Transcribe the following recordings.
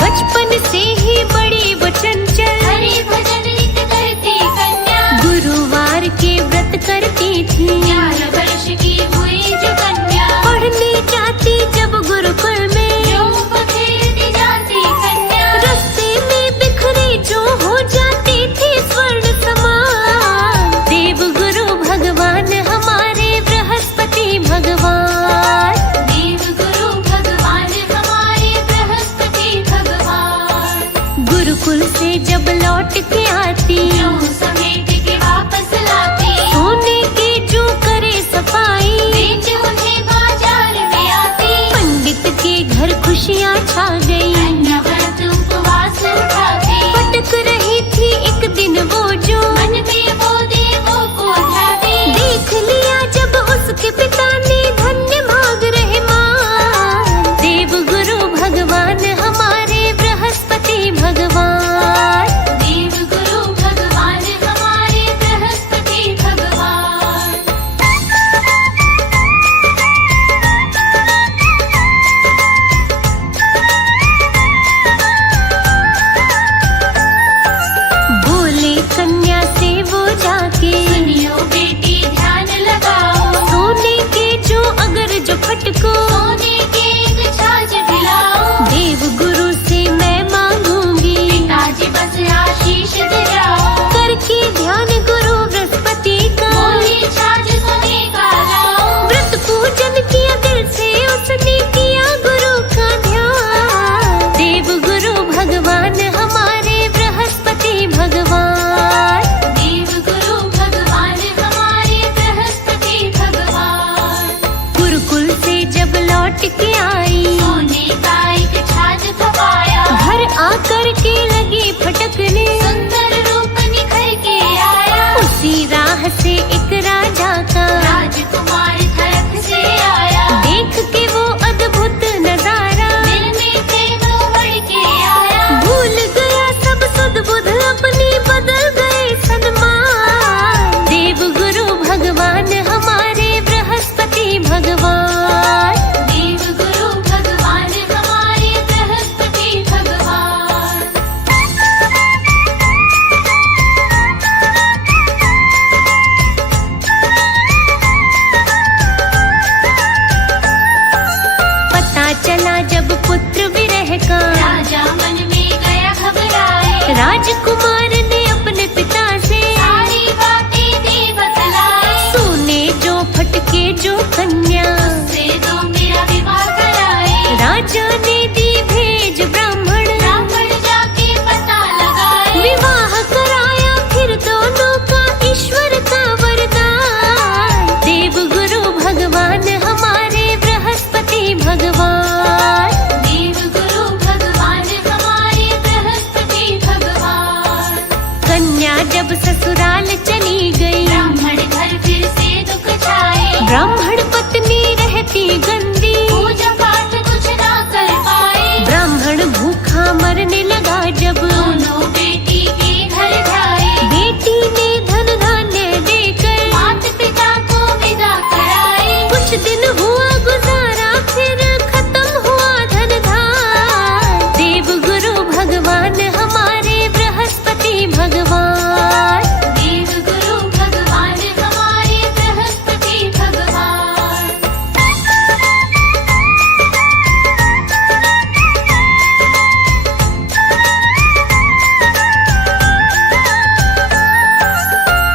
बचपन से ही बड़ी वो चंचल, हरि भजन नित करती कन्या। गुरुवार के व्रत करती थी, 11 वर्ष की हुई जो कन्या। पढ़ने जाती जब गुरुकुल में, जो बखेरती जाती कन्या। रास्ते में बिखरे जो हो जाती थी स्वर्ण समान। देव गुरु भगवान हमारे बृहस्पति भगवान, देव गुरु भगवान हमारे बृहस्पति भगवान। गुरुकुल से जब लौट के आती, जो समेट के वापस लाती। सोने के जो करे सफाई, बेच उन्हें बाजार में आती। पंडित के घर खुशियाँ छा गई। कन्या व्रत उपवास उठाती। भटक रही थी एक दिन वो जो, मन में वो देवों को ध्याती। देख लिया जब उसके पिता ने, धन्य भाग रहे मां। देव गुरु भगवान हमारे बृहस्पति भगवान, देव गुरु भगवान हमारे बृहस्पति भगवान। बोले कन्या से वो जाके, सुनियो बेटी ध्यान लगाओ। सोने के जो अगर जो फटको, सोने के एक छाछ दिलाओ। देव गुरु से मैं मांगूंगी, पिताजी बस आशीष दिलाओ। करके ध्यान गुरु बृहस्पति का। बोली छाछ सोने का लाओ। व्रत पूजन किया दिल से उसने, किया गुरु का ध्यान। देव गुरु भगवान हमारे बृहस्पति भगवान, देव गुरु भगवान हमारे बृहस्पति भगवान। गुरुकुल से जब लौट के आई, सोने का एक छाछ थपाया। घर आकर के लगी फटकने, सुंदर रूप निखर के आया। उसी राह से एक राजा का, राजकुमार धरत से आया। देख के वो अद्भुत नजारा, दिल में प्रेम उमड़ के आया। भूल गया सब सुध बुध अपनी, बदल गए सन्मान। देव गुरु भगवान हमारे बृहस्पति भगवान, देव गुरु भगवान हमारे बृहस्पति भगवान। पता चला जब पुत्र विरह का, राजा मन में गया घबराए। राजकुमार ने अपने पिता से, सारी बातें दे बतलाई। सोने जो फटके जो कन्या, से दो मेरा विवाह कराए। राजा ने दी भेज ब्राह्मण, ब्राह्मण जाके पता लगाए। विवाह कराया फिर दोनों का, ईश्वर का वरदान। देव गुरु भगवान हमारे बृहस्पति भगवान, देव गुरु भगवान हमारे बृहस्पति भगवान। कन्या जब ससुराल चली गई, ब्राह्मण घर फिर से दुख छाए। ब्राह्मण पत्नी रहती गंदी, पूजा पाठ कुछ ना कर पाए। ब्राह्मण भूखा मरने लगा जब, दोनों बेटी के घर जाए। बेटी ने धन धान्य देकर, माता पिता को विदा कराए। कुछ दिन हुआ गुजारा, फिर खत्म हुआ धन धान। देव गुरु भगवान हमारे बृहस्पति भगवान, देव गुरु भगवान हमारे बृहस्पति भगवान।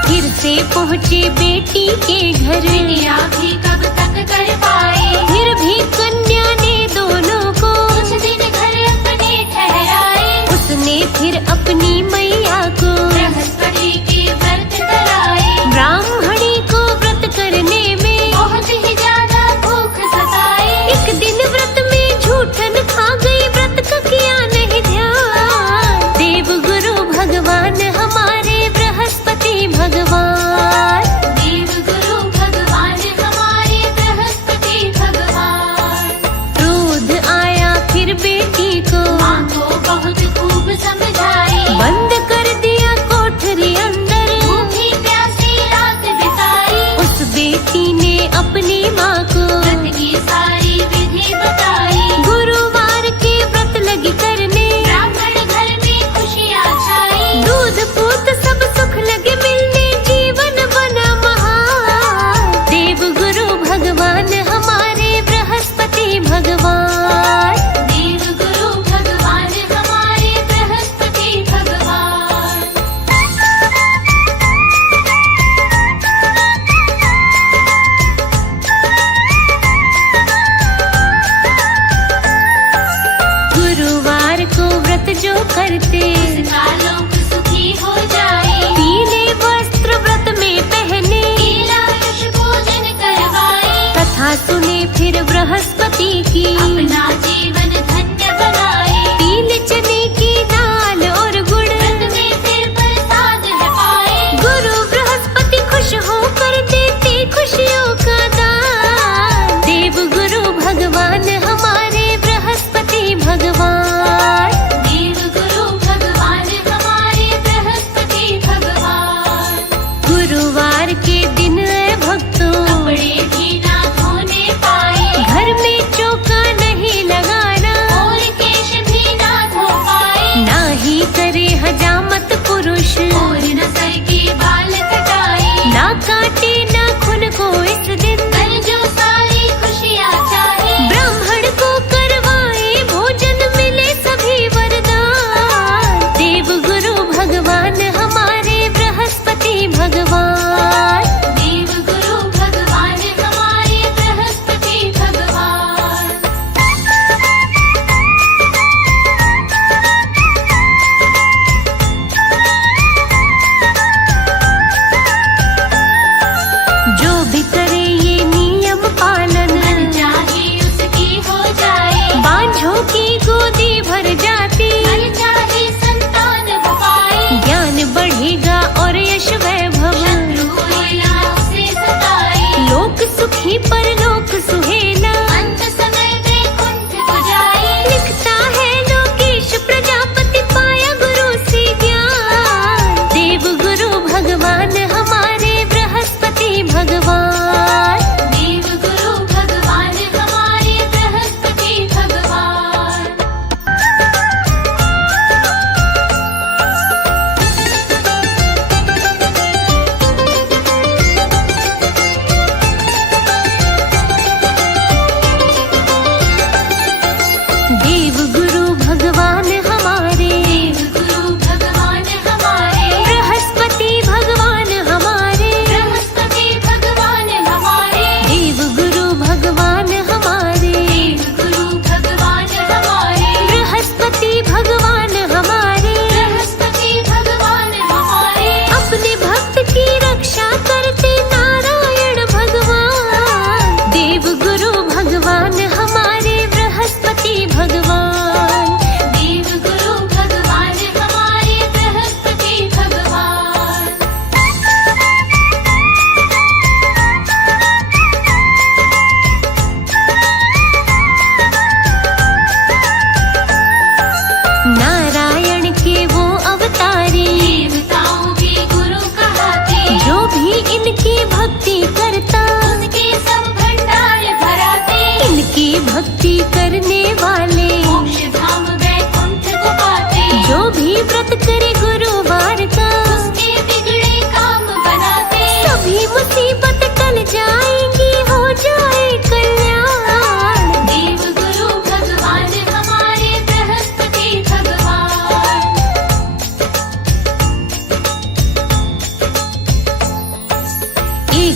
फिर से पहुँचे बेटी के घर, विद्या भी कब तक कर पाए। फिर भी कन्या ने दोनों को, कुछ दिन घर अपने ठहराए। उसने फिर अपनी मैया को, बृहस्पति के व्रत कराए। ब्राह्मणी को व्रत करने में, बहुत ही ज्यादा भूख सताए। एक दिन व्रत में झूठन खा गई, व्रत का किया नहीं ध्यान। देव गुरु भगवान हमारे बृहस्पति भगवान, देव गुरु भगवान हमारे बृहस्पति भगवान। क्रोध आया फिर बेटी को, माँ को बहुत खूब समझाए। बंद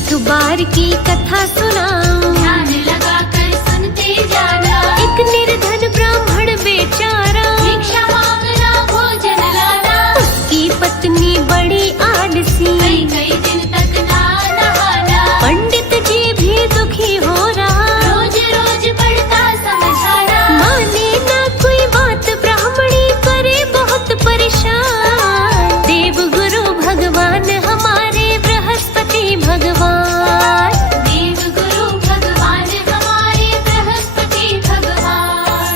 एक बार की कथा सुनाऊं, ध्यान लगा कर सुनते जाना। एक निर्धन ब्राह्मण बेचारा, भिक्षा मांगना भोजन लाना। उसकी पत्नी बड़ी आलसी, कई कई दिन तक ना नहाना। पंडित जी भी दुखी हो रहा, रोज रोज पढ़ता समझाना। माने ना कोई बात, ब्राह्मणी करे बहुत परेशान। देव गुरु भगवान हमारे बृहस्पति भगवान, देव गुरु भगवान हमारे बृहस्पति भगवान।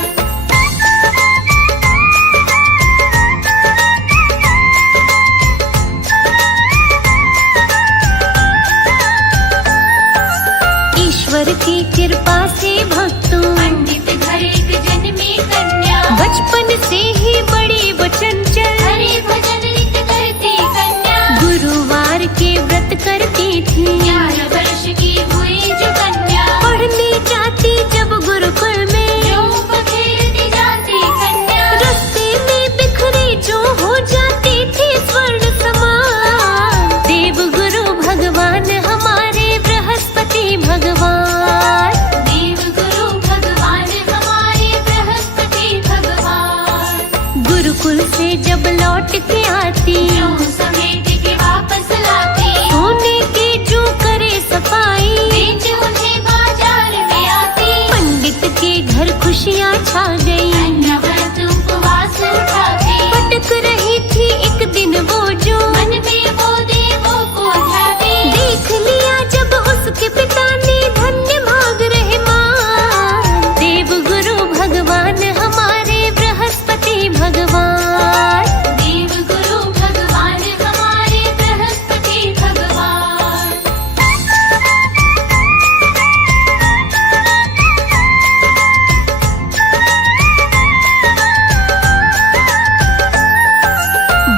ईश्वर की कृपा से भक्तों, पंडित घर एक जन्मी कन्या। बचपन से ही बड़ी वचनचल, हरि भजन नित करती कन्या। गुरुवार के व्रत करती थी, 11 वर्ष की हुई जो कन्या। पढ़ने जाती जब गुरुकुल में, जो खेलती जाती कन्या। रास्ते में बिखरे जो हो जाती थी स्वर्ण समान। देव गुरु भगवान हमारे बृहस्पति भगवान, देव गुरु भगवान हमारे बृहस्पति भगवान। गुरुकुल से जब लौट के आती, जो समेट के वापस लाती। सोने के जो करे सफाई, बेच उन्हें बाजार में आती। पंडित के घर खुशियाँ छा गई। कन्या व्रत उपवास उठाती। भटक रही थी एक दिन वो जो, मन में वो देवों को ध्याती। देख लिया जब उसके पिता ने, धन्य भाग रहे मां। देव गुरु भगवान हमारे बृहस्पति भगवान, देव गुरु भगवान हमारे बृहस्पति भगवान।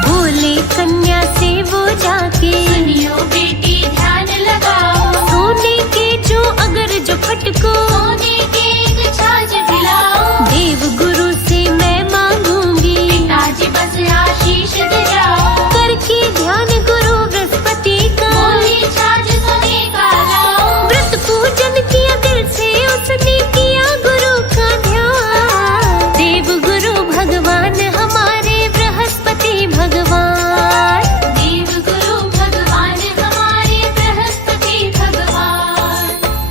बोले कन्या से वो जाके, सुनियो बेटी ध्यान लगाओ। सोने के जो अगर जो फटको, सोने के एक छाछ दिलाओ। देव गुरु से मैं मांगूंगी, पिताजी बस आशीष दे जाओ। करके ध्यान गुरु बृहस्पति का। बोली छाछ सोने का लाओ। व्रत पूजन किया दिल से उसने, किया गुरु का ध्यान। देव गुरु भगवान हमारे बृहस्पति भगवान, देव गुरु भगवान हमारे बृहस्पति भगवान।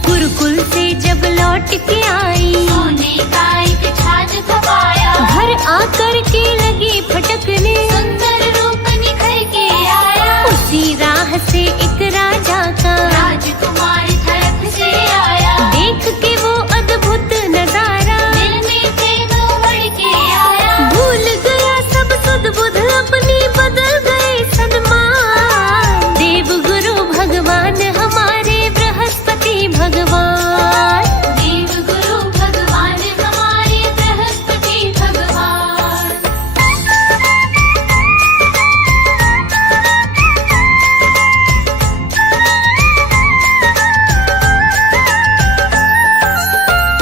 गुरुकुल से जब लौट के आई, सोने का एक छाछ खपाया। घर आकर के लगी फटकने, सुंदर रूप निखर के आया। उसी राह से एक राजा का, राजकुमार थरथ से आया। देख के वो अद्भुत नजारा, दिल में प्रेम उमड़ के आया। भूल गया सब सुध बुध अपनी, बदल गए सन्मान। देव गुरु भगवान हमारे बृहस्पति भगवान, देव गुरु भगवान हमारे बृहस्पति भगवान।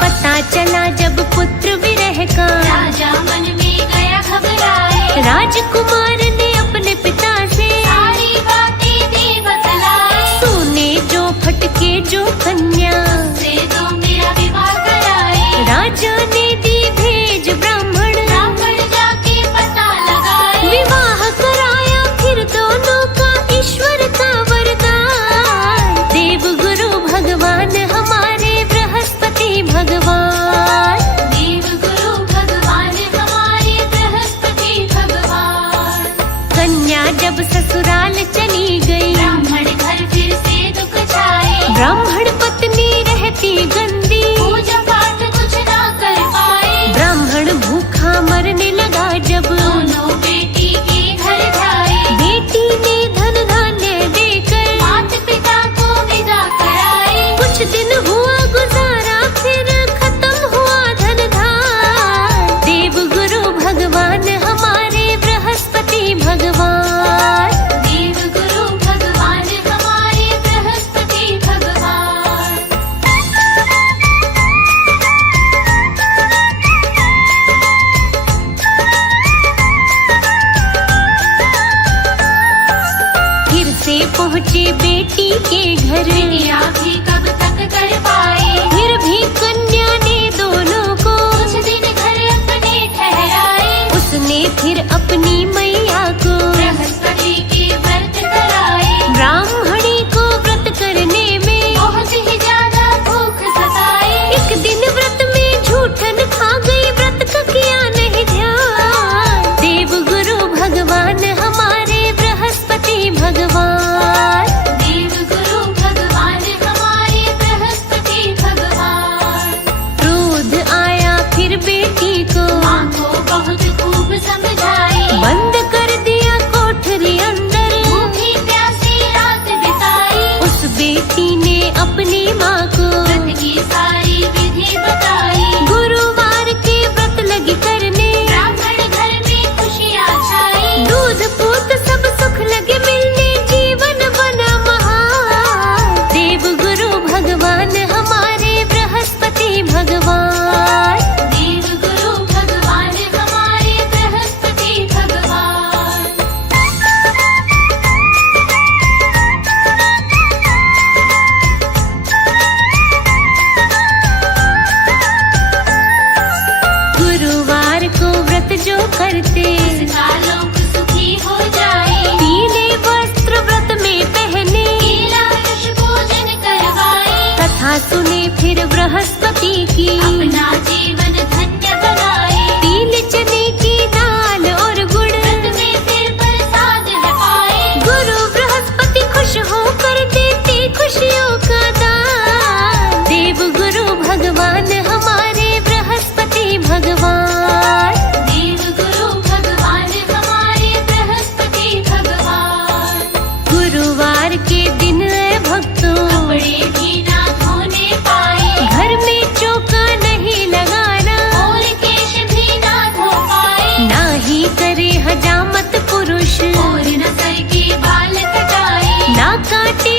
पता चला जब पुत्र विरह का, राजा मन में गया घबराए। राजकुमार ने अपने पिता से, सारी बातें दे बतलाए। सोने जो फटके जो कन्या, से दो मेरा विवाह कराए। राजा ने दी भेज ब्राह्मण, ब्राह्मण जाके पता लगाए। विवाह कराया फिर दोनों का ईश्वर का वरदान। देव गुरु भगवान हमारे बृहस्पति भगवान, देव गुरु भगवान हमारे बृहस्पति भगवान। के घर, बिटिया भी कब तक कर पाए। फिर भी कन्या ने दोनों को कुछ दिन घर अपने ठहराए। उसने फिर अपनी मैया को बृहस्पति के व्रत कराए। ब्राह्मणी को व्रत करने में बहुत ही ज्यादा भूख सताए। एक दिन व्रत में झूठन खा गई, व्रत का किया नहीं ध्यान। देव गुरु भगवान हमारे बृहस्पति भगवान, देव गुरु भगवान हमारे बृहस्पति भगवान। क्रोध आया फिर बेटी को माँ को बहुत खूब समझाए। बंद कर दिया कोठरी अंदर, भूखी प्यासी रात बिताई। उस बेटी ने अपनी माँ को व्रत की सारी विधि बताई। गुरुवार के व्रत लगी करने, ब्राह्मण घर में खुशियाँ छाई। दूध पूत सब सुख लगे मिलने, जीवन बना महान। देव गुरु भगवान हमारे बृहस्पति भगवान, देव गुरु भगवान हमारे बृहस्पति भगवान। गुरुवार को व्रत जो करते उसका लोक सुखी हो जाए। पीले वस्त्र व्रत में पहने, नीलायुष पूजन करवाए। कथा सुने फिर बृहस्पति की, अपना जीवन धन्य बनाए। पीले चने की दाल और गुड़, व्रत में फिर प्रसाद है पाए। गुरु बृहस्पति खुश होकर देते खुशियों का दान। देव गुरु भगवान हमारे बृहस्पति भगवान, देव गुरु भगवान हमारे बृहस्पति भगवान। गुरुवार के दिन है भक्तों, कपड़े भी ना धोने पाए। घर में चौका नहीं लगाना, और केश भी ना धो पाए। ना ही करे हजामत पुरुष, और न सर के बाल कटाए। ना काटे